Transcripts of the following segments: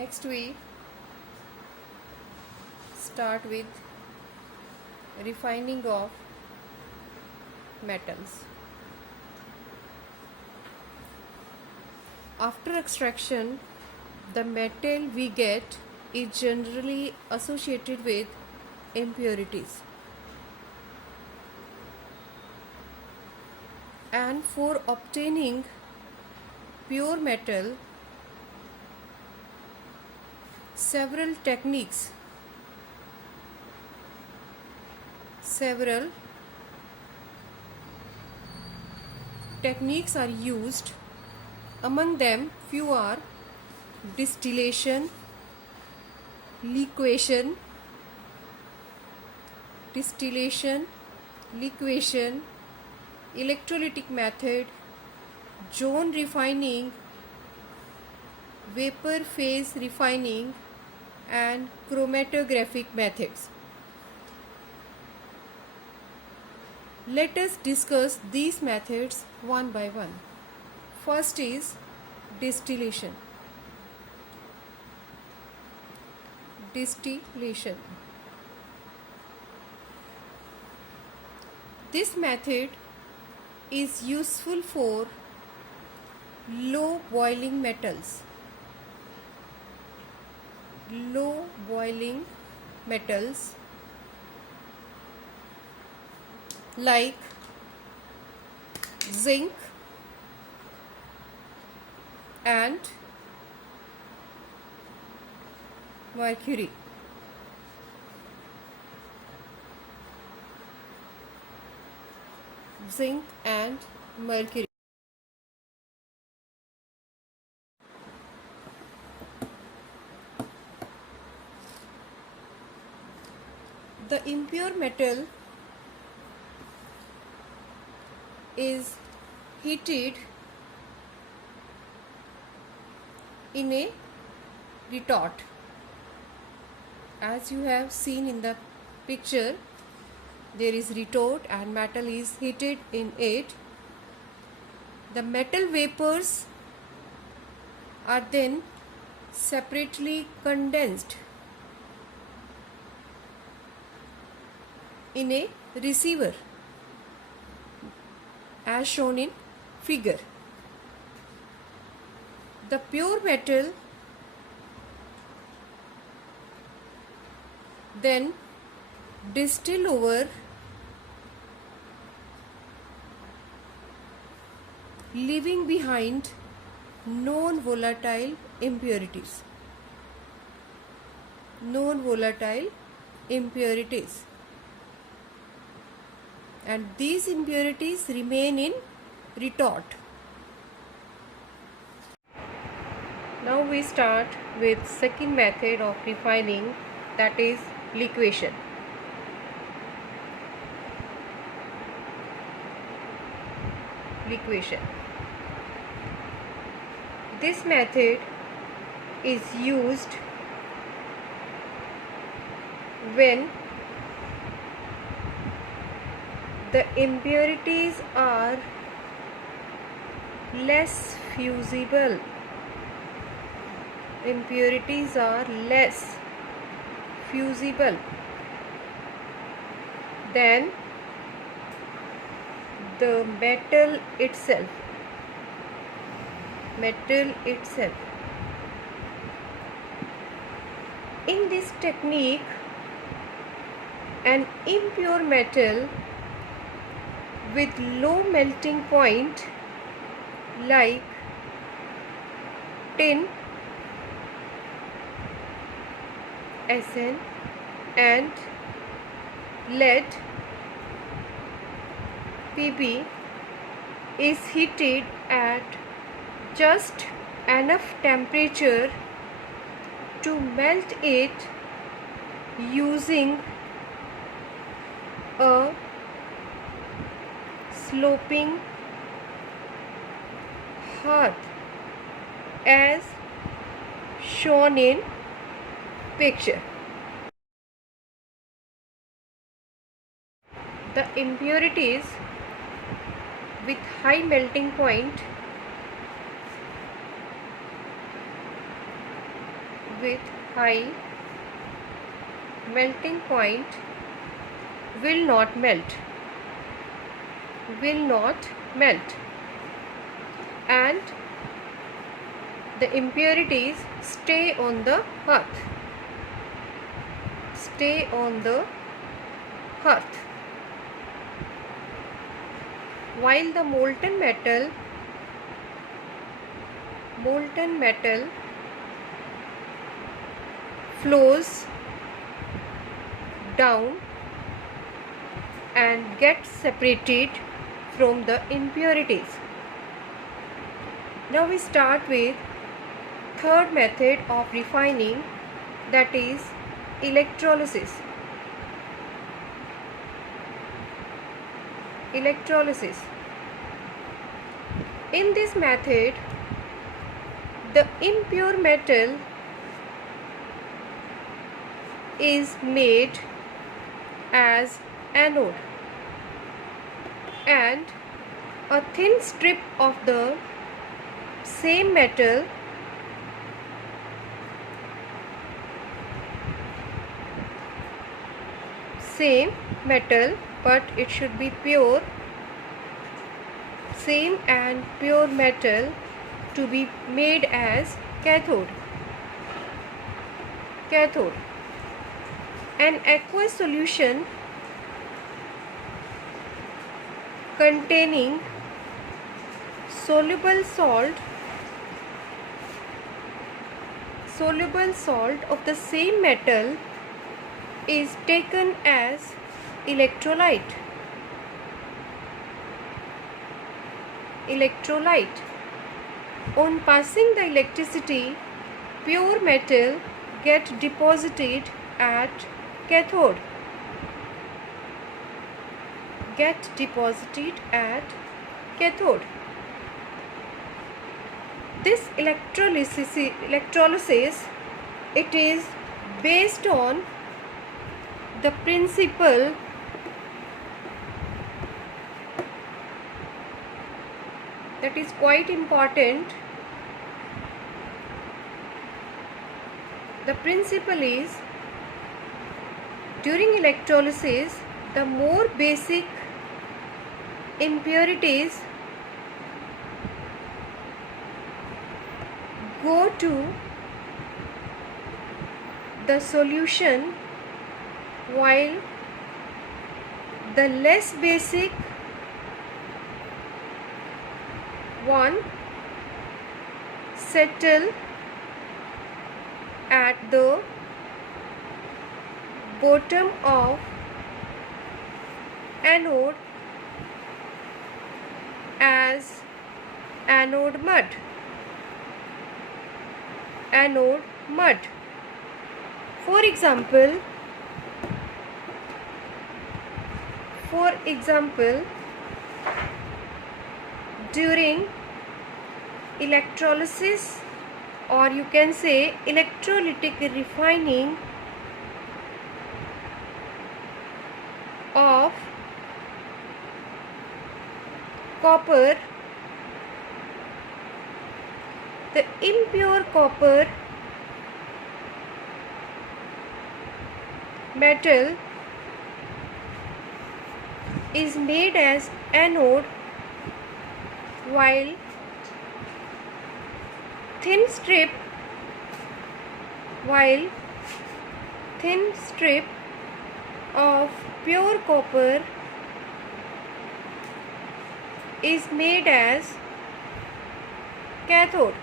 Next we start with refining of metals. After extraction, the metal we get is generally associated with impurities. And for obtaining pure metal, several techniques are used. Among them, few are distillation, liquefaction, electrolytic method, zone refining, vapor phase refining, and chromatographic methods. Let us discuss these methods one by one. First is distillation. This method is useful for low boiling metals. Like zinc and mercury. The impure metal is heated in a retort. As you have seen in the picture, there is retort and metal is heated in it. The metal vapors are then separately condensed in a receiver as shown in figure. The pure metal then distilled over, leaving behind non-volatile impurities. And these impurities remain in retort. Now we start with second method of refining, that is liquefaction. This method is used when the impurities are less fusible. Than the metal itself. In this technique, an impure metal with low melting point like tin, Sn, and lead, Pb, is heated at just enough temperature to melt it using a sloping hearth as shown in picture. The impurities with high melting point with high melting point will not melt, and the impurities stay on the hearth, while the molten metal flows down and gets separated from the impurities. Now we start with third method of refining, that is electrolysis. In this method, the impure metal is made as anode, and a thin strip of the same metal but it should be pure, same and pure metal to be made as cathode. An aqueous solution containing soluble salt of the same metal is taken as electrolyte. On passing the electricity, pure metal get deposited at cathode. This electrolysis, it is based on the principle that is quite important. The principle is, during electrolysis, the more basic impurities go to the solution, while the less basic one settle at the bottom of anode as anode mud. For example, during electrolysis, or you can say electrolytic refining of copper, the impure copper metal is made as anode, while thin strip of pure copper is made as cathode.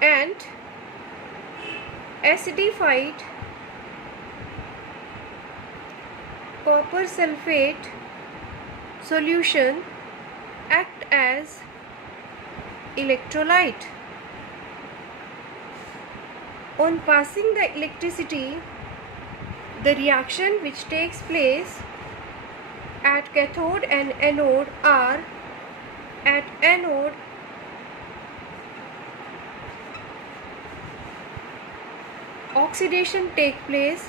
And acidified copper sulfate solution act as electrolyte. On passing the electricity, the reaction which takes place at cathode and anode are: at anode, oxidation take place,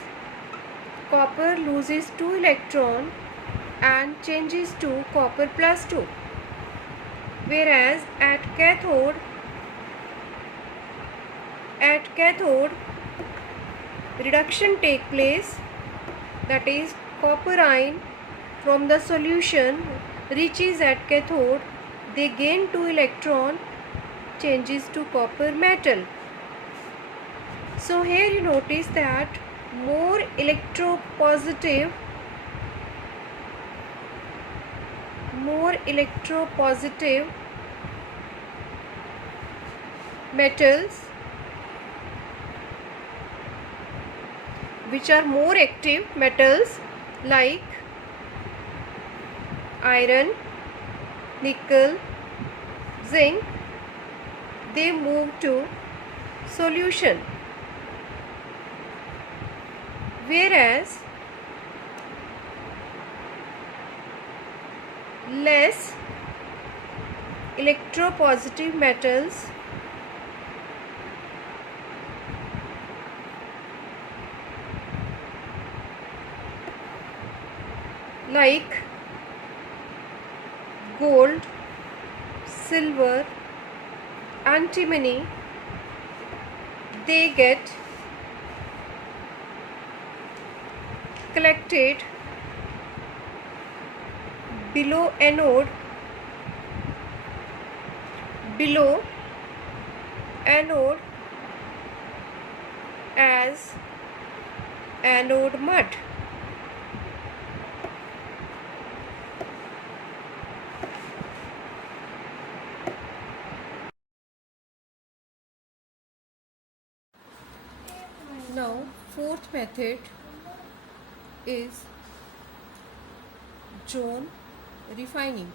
copper loses 2 electron and changes to copper plus 2. Whereas at cathode reduction take place, that is copper ion from the solution reaches at cathode, they gain 2 electron, changes to copper metal. So here you notice that more electropositive metals, which are more active metals like iron, nickel, zinc, they move to solution. Whereas less electropositive metals like gold, silver, antimony, they get collected below anode as anode mud. Now, fourth method is zone refining.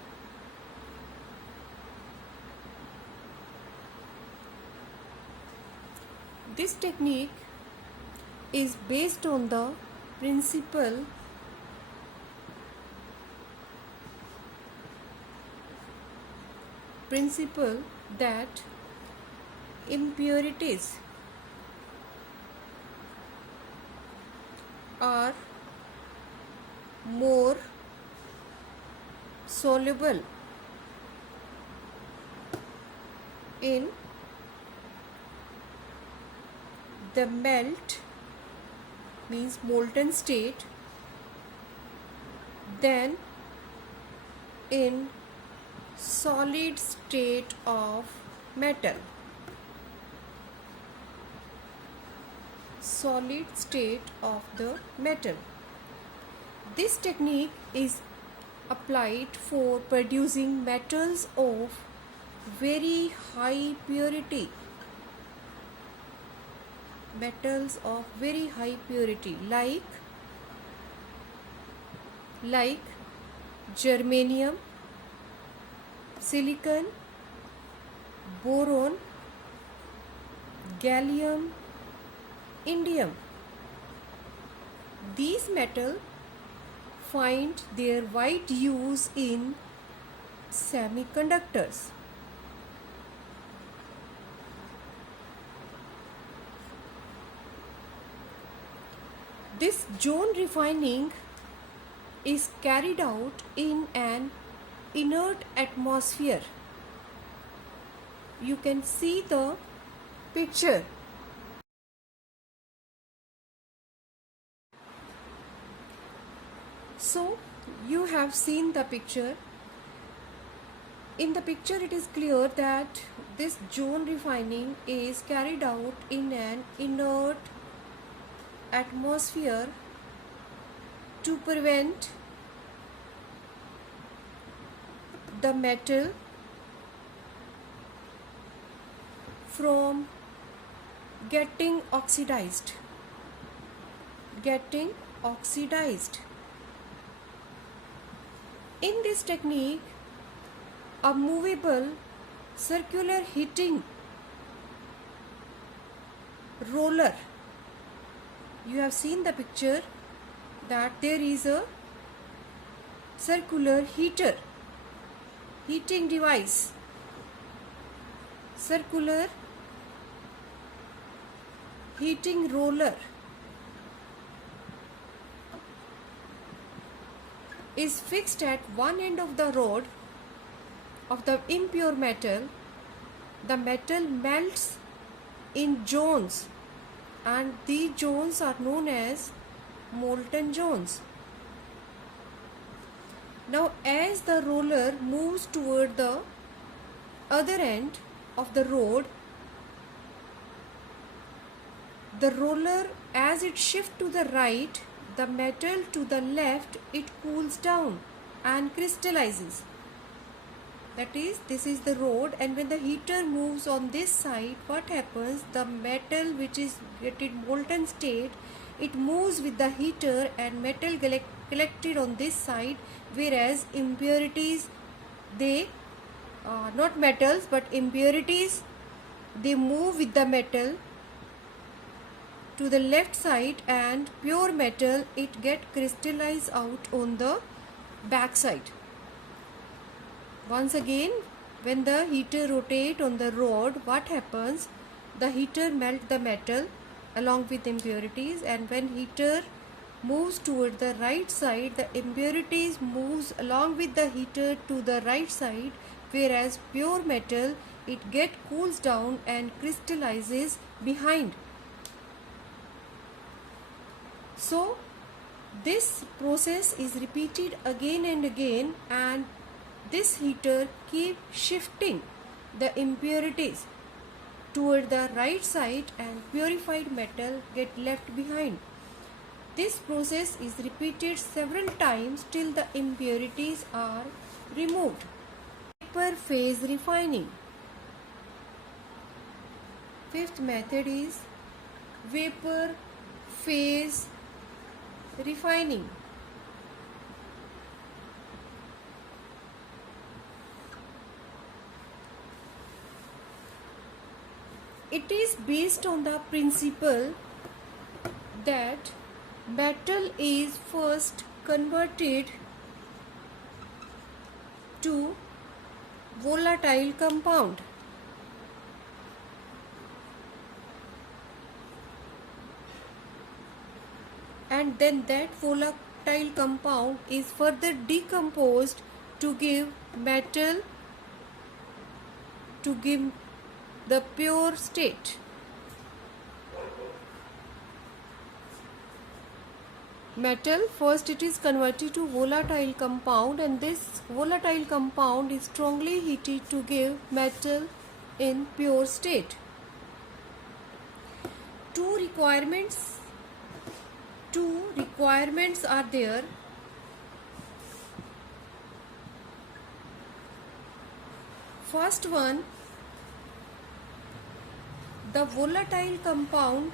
This technique is based on the principle that impurities are more soluble in the melt, means molten state, than in solid state of metal. Solid state of the metal. This technique is applied for producing metals of very high purity. Metals of very high purity like germanium, silicon, boron, gallium, indium. These metals find their wide use in semiconductors. This zone refining is carried out in an inert atmosphere. You can see the picture. So you have seen the picture. In the picture it is clear that this zone refining is carried out in an inert atmosphere to prevent the metal from getting oxidized. In this technique, a movable circular heating roller, you have seen the picture that there is a circular heating device, circular heating roller. is fixed at one end of the rod of the impure metal, the metal melts in zones, and these zones are known as molten zones. Now, as the roller moves toward the other end of the rod, the roller, as it shifts to the right, the metal to the left, it cools down and crystallizes. That is, this is the rod, and when the heater moves on this side, what happens? The metal which is at its molten state, it moves with the heater and metal collected on this side, whereas impurities, they not metals but impurities, they move with the metal to the left side, and pure metal, it get crystallized out on the back side. Once again, when the heater rotate on the rod, what happens? The heater melt the metal along with impurities, and when heater moves toward the right side, the impurities moves along with the heater to the right side, whereas pure metal, it get cools down and crystallizes behind. So this process is repeated again and again, and this heater keep shifting the impurities toward the right side, and purified metal get left behind. This process is repeated several times till the impurities are removed. Vapor phase refining. Fifth method is vapor phase refining. It is based on the principle that metal is first converted to volatile compound, and then that volatile compound is further decomposed to give metal, to give the pure state. Metal, first it is converted to volatile compound, and this volatile compound is strongly heated to give metal in pure state. Two requirements are there. First one, the volatile compound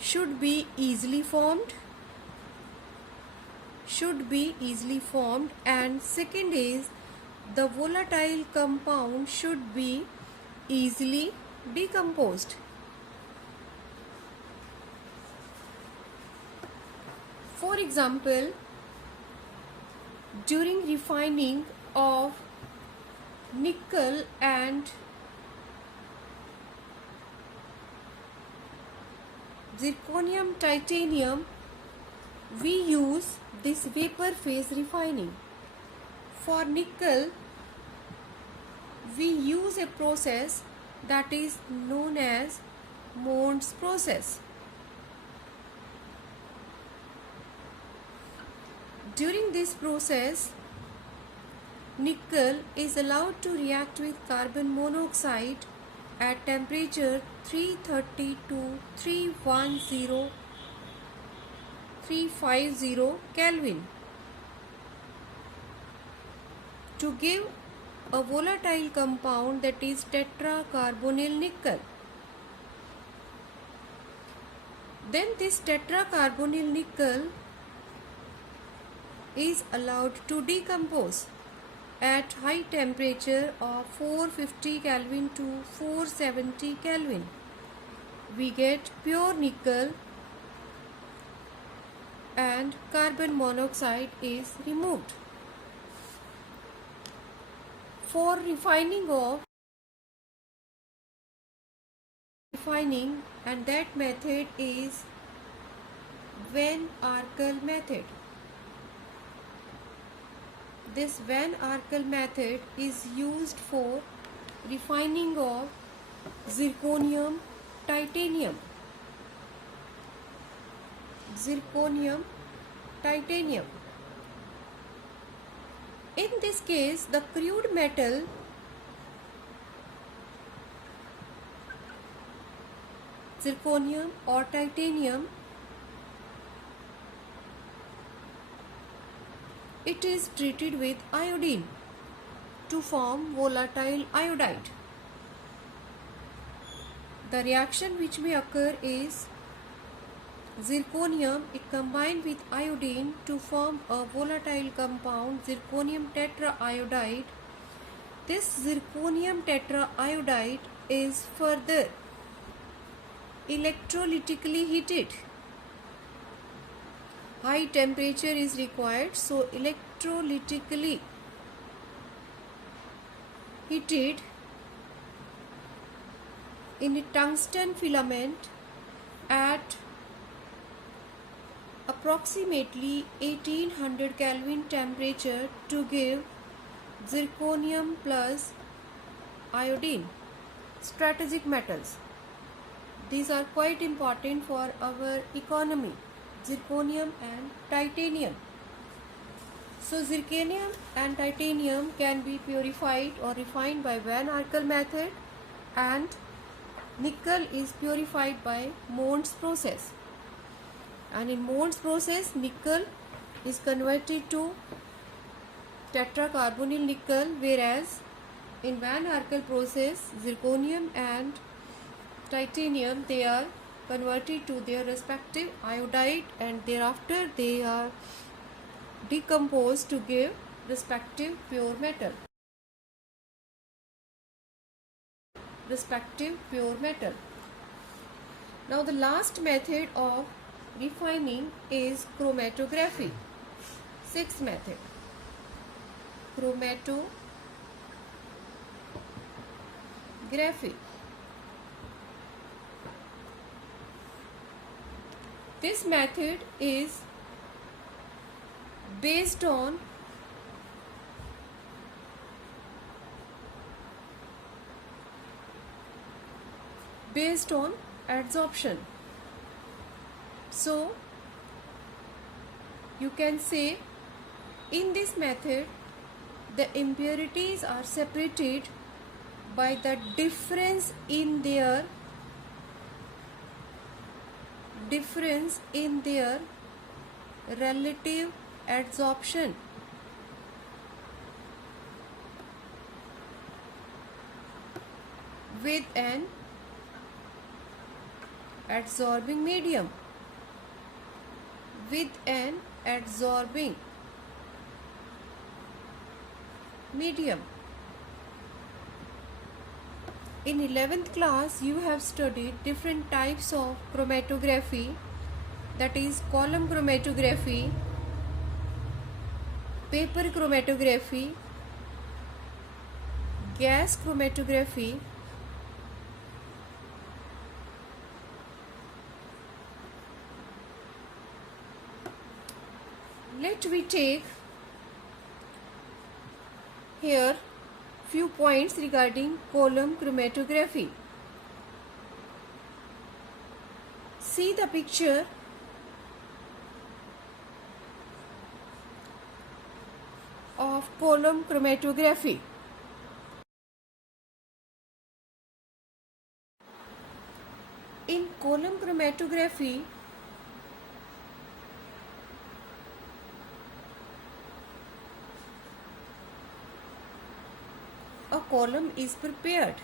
should be easily formed, and second is the volatile compound should be easily decomposed. For example, during refining of nickel and zirconium titanium, we use this vapor phase refining. For nickel, we use a process that is known as Mond's process. During this process, nickel is allowed to react with carbon monoxide at temperature 330 to 350 Kelvin to give a volatile compound, that is tetracarbonyl nickel. Then this tetracarbonyl nickel is allowed to decompose at high temperature of 450 Kelvin to 470 Kelvin. We get pure nickel and carbon monoxide is removed. For refining and that method is Van Arkel method. This Van Arkel method is used for refining of zirconium, titanium. Zirconium, titanium. In this case, the crude metal zirconium or titanium, it is treated with iodine to form volatile iodide. The reaction which may occur is zirconium is combined with iodine to form a volatile compound, zirconium tetraiodide. This zirconium tetraiodide is further electrolytically heated. High temperature is required, so electrolytically heated in a tungsten filament at approximately 1800 Kelvin temperature to give zirconium plus iodine. Strategic metals. These are quite important for our economy. Zirconium and titanium. So zirconium and titanium can be purified or refined by Van Arkel method, and nickel is purified by Mond's process. And in Mond's process, nickel is converted to tetracarbonyl nickel, whereas in Van Arkel process, zirconium and titanium, they are converted to their respective iodide, and thereafter they are decomposed to give respective pure metal. Now the last method of refining is chromatography. Sixth method, chromatography. This method is based on adsorption. So you can say in this method the impurities are separated by the difference in their relative adsorption. With an adsorbing medium. In 11th class, you have studied different types of chromatography, that is column chromatography, paper chromatography, gas chromatography, let me take here few points regarding column chromatography. See the picture. Of column chromatography. In column chromatography, a column is prepared.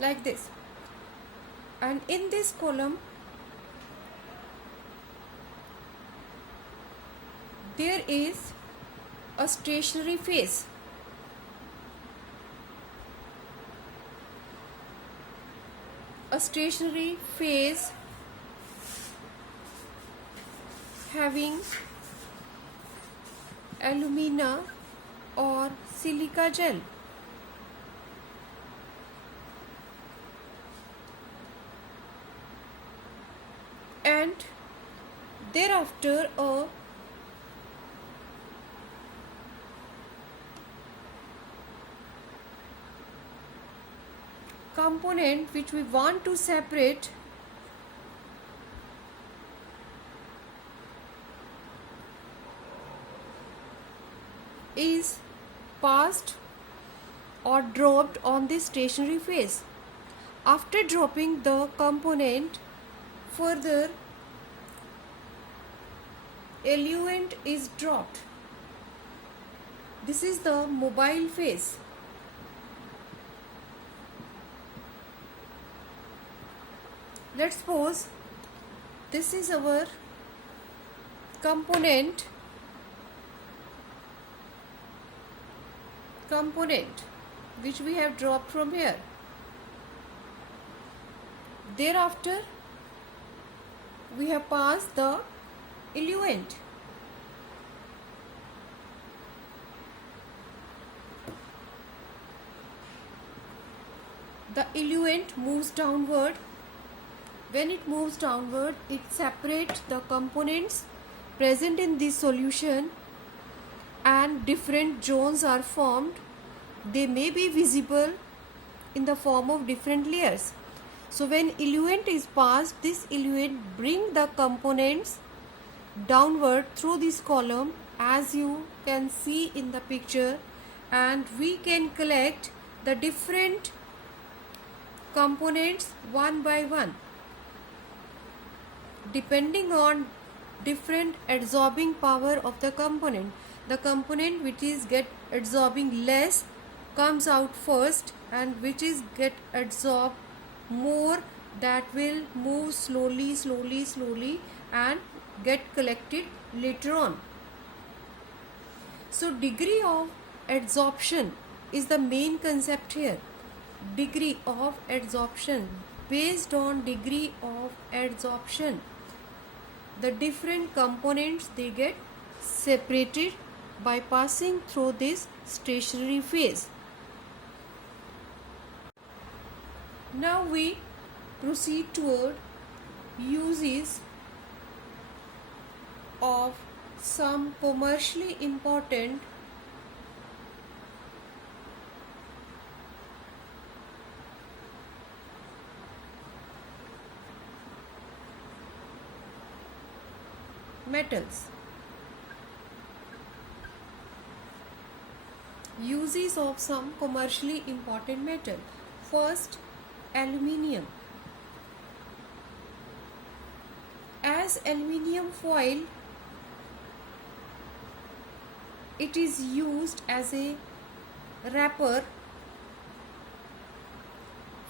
Like this. And in this column, there is a stationary phase. A stationary phase having alumina or silica gel. and thereafter a component which we want to separate is passed or dropped on the stationary phase. After dropping the component, further eluent is dropped. This is the mobile phase. Let's suppose this is our component which we have dropped from here. Thereafter we have passed the eluent. The eluent moves downward. When it moves downward, it separates the components present in this solution and different zones are formed. They may be visible in the form of different layers. So when eluent is passed, this eluent brings the components downward through this column, as you can see in the picture, and we can collect the different components one by one depending on different adsorbing power of the component. The component which is get adsorbing less comes out first, and which is get adsorbed more, that will move slowly and get collected later on. So degree of adsorption is the main concept here. Degree of adsorption. Based on degree of adsorption, the different components, they get separated by passing through this stationary phase. Now we proceed toward uses of some commercially important metals. Uses of some commercially important metal. First, aluminium. As aluminium foil, it is used as a wrapper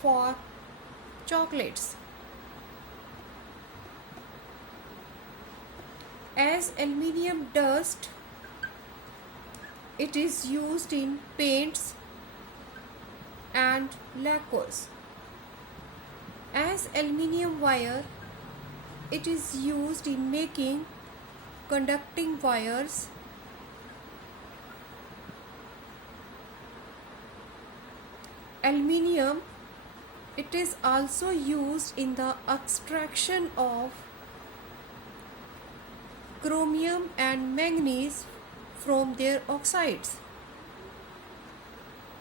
for chocolates. As aluminium dust, it is used in paints and lacquers. As aluminium wire, it is used in making conducting wires. Aluminium, it is also used in the extraction of chromium and manganese from their oxides.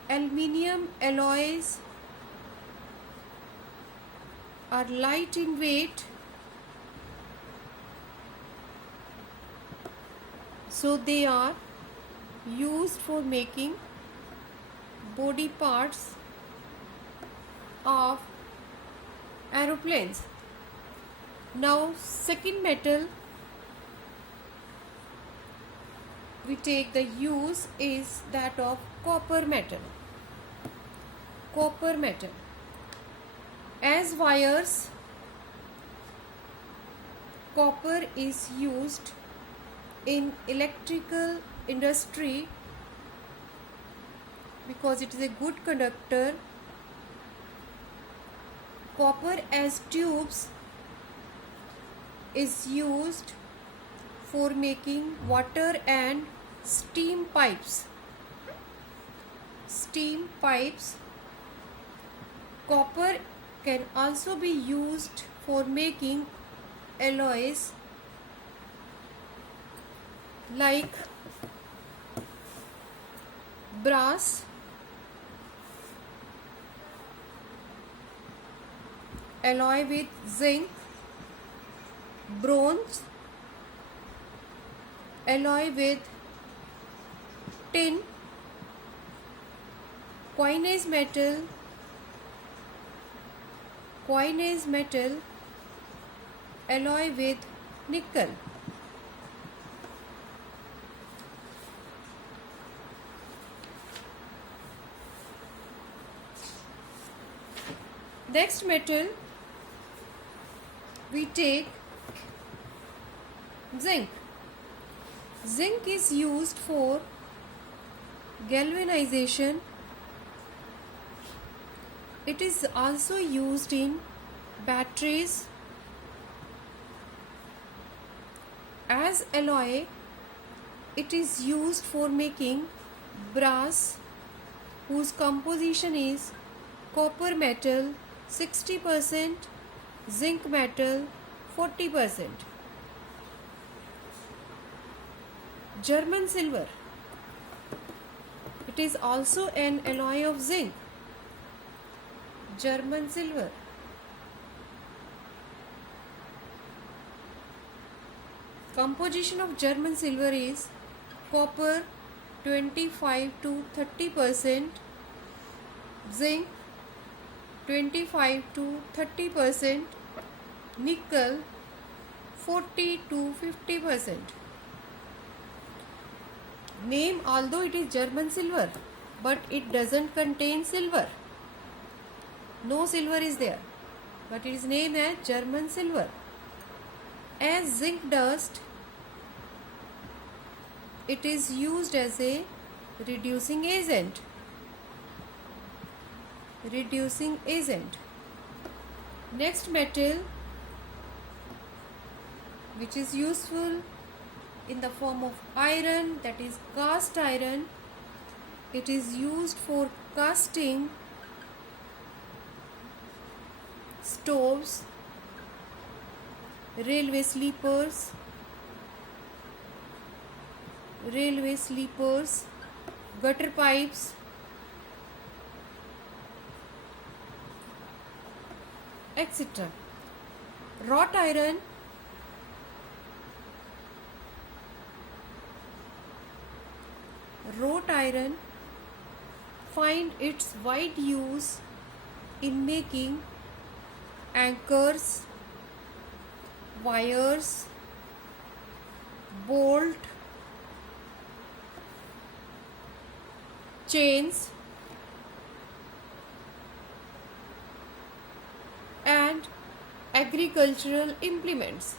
Aluminium alloys are light in weight, so they are used for making body parts of aeroplanes. Now, second metal we take the use is that of copper metal. Copper metal. As wires, copper is used in electrical industry because it is a good conductor. Copper as tubes is used for making water and steam pipes. Steam pipes. Copper can also be used for making alloys like brass, alloy with zinc, bronze, alloy with tin, coinage metal, alloy with nickel. Next metal we take zinc. Zinc is used for galvanization. It is also used in batteries. As alloy, it is used for making brass, whose composition is copper metal 60%, zinc metal 40%. German silver. It is also an alloy of zinc. German silver. Composition of German silver is copper 25 to 30%, zinc 25 to 30%, nickel 40 to 50%. Name, although it is German silver, but it doesn't contain silver. No silver is there, but it is named as German silver. As zinc dust, it is used as a reducing agent. Next metal, which is useful in the form of iron, that is cast iron. It is used for casting stoves, railway sleepers, gutter pipes, etc. Wrought iron find its wide use in making anchors, wires, bolt, chains, and agricultural implements.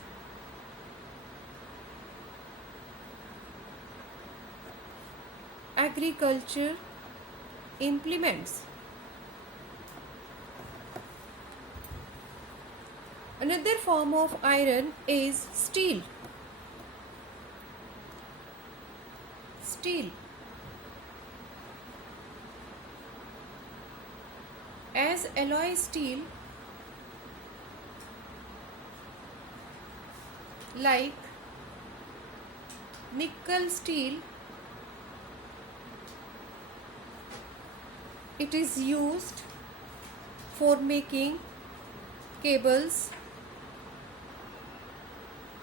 Another form of iron is steel. As alloy steel, like nickel steel, it is used for making cables,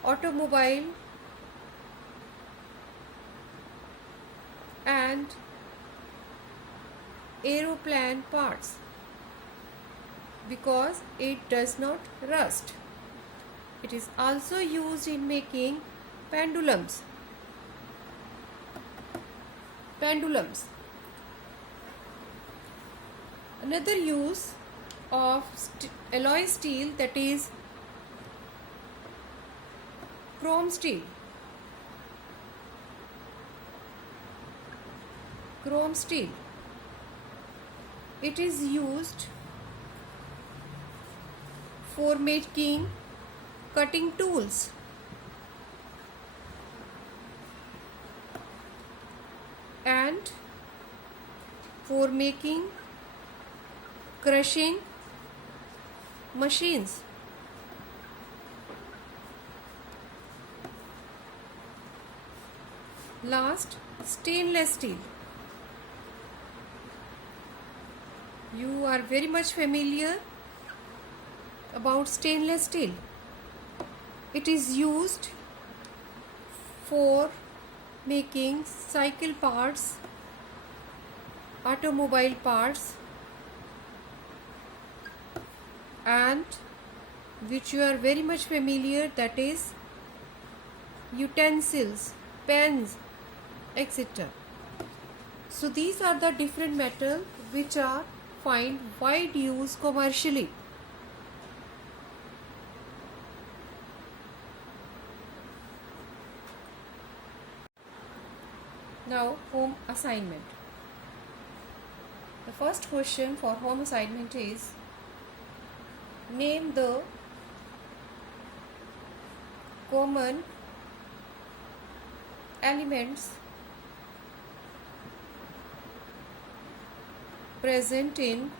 automobile, and aeroplane parts because it does not rust. It is also used in making pendulums. Another use of alloy steel, that is chrome steel. It is used for making cutting tools, and for making crushing machines. Last, stainless steel. You are very much familiar about stainless steel. It is used for making cycle parts, automobile parts, and which you are very much familiar, that is utensils, pens, etc. So these are the different metals which are find wide use commercially. Now home assignment. The first question for home assignment is, name the common elements present in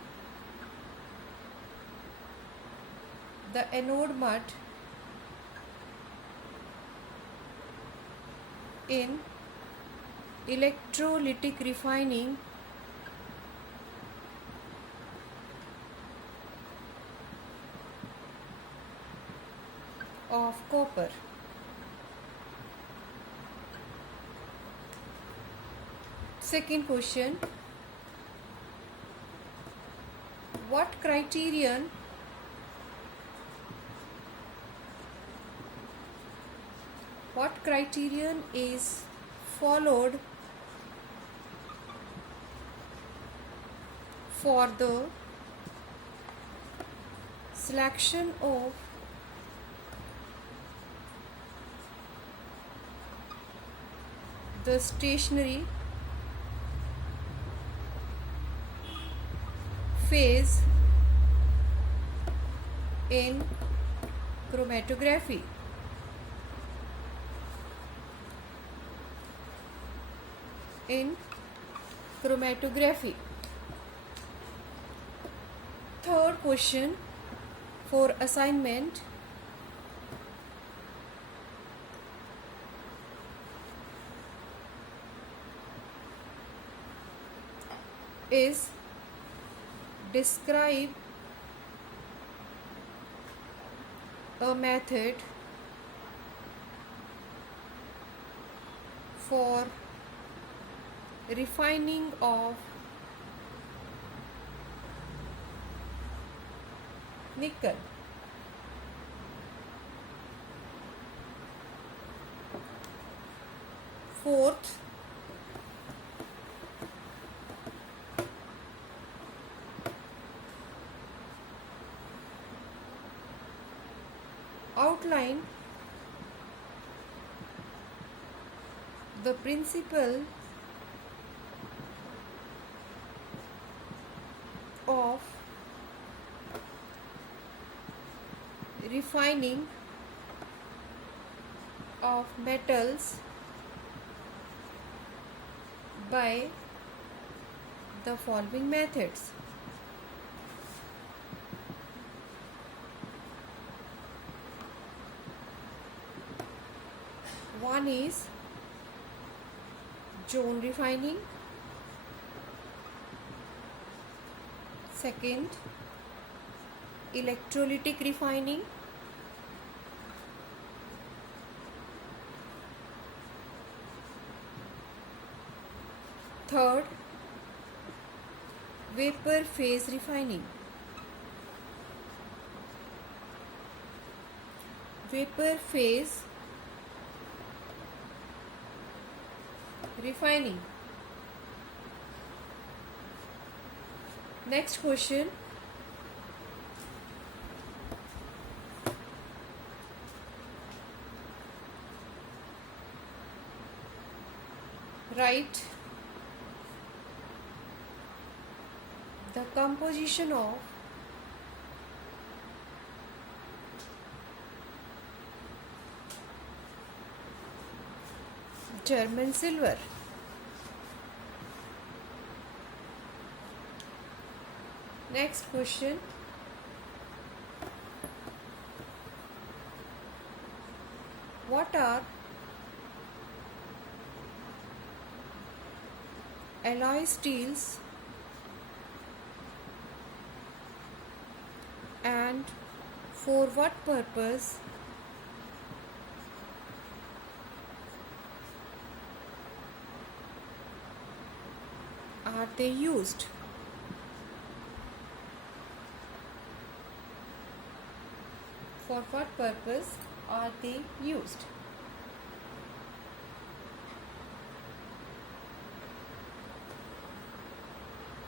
the anode mud in electrolytic refining of copper. Second question, what criterion is followed for the selection of the stationary phase in chromatography? Third question for assignment, is describe a method for refining of nickel. Fourth, outline the principle of refining of metals by the following methods. One is zone refining. Second, electrolytic refining. Third, vapor phase refining. Vapor phase refining. Next question, write the composition of German silver. Next question, what are alloy steels and for what purpose are they used? For what purpose are they used?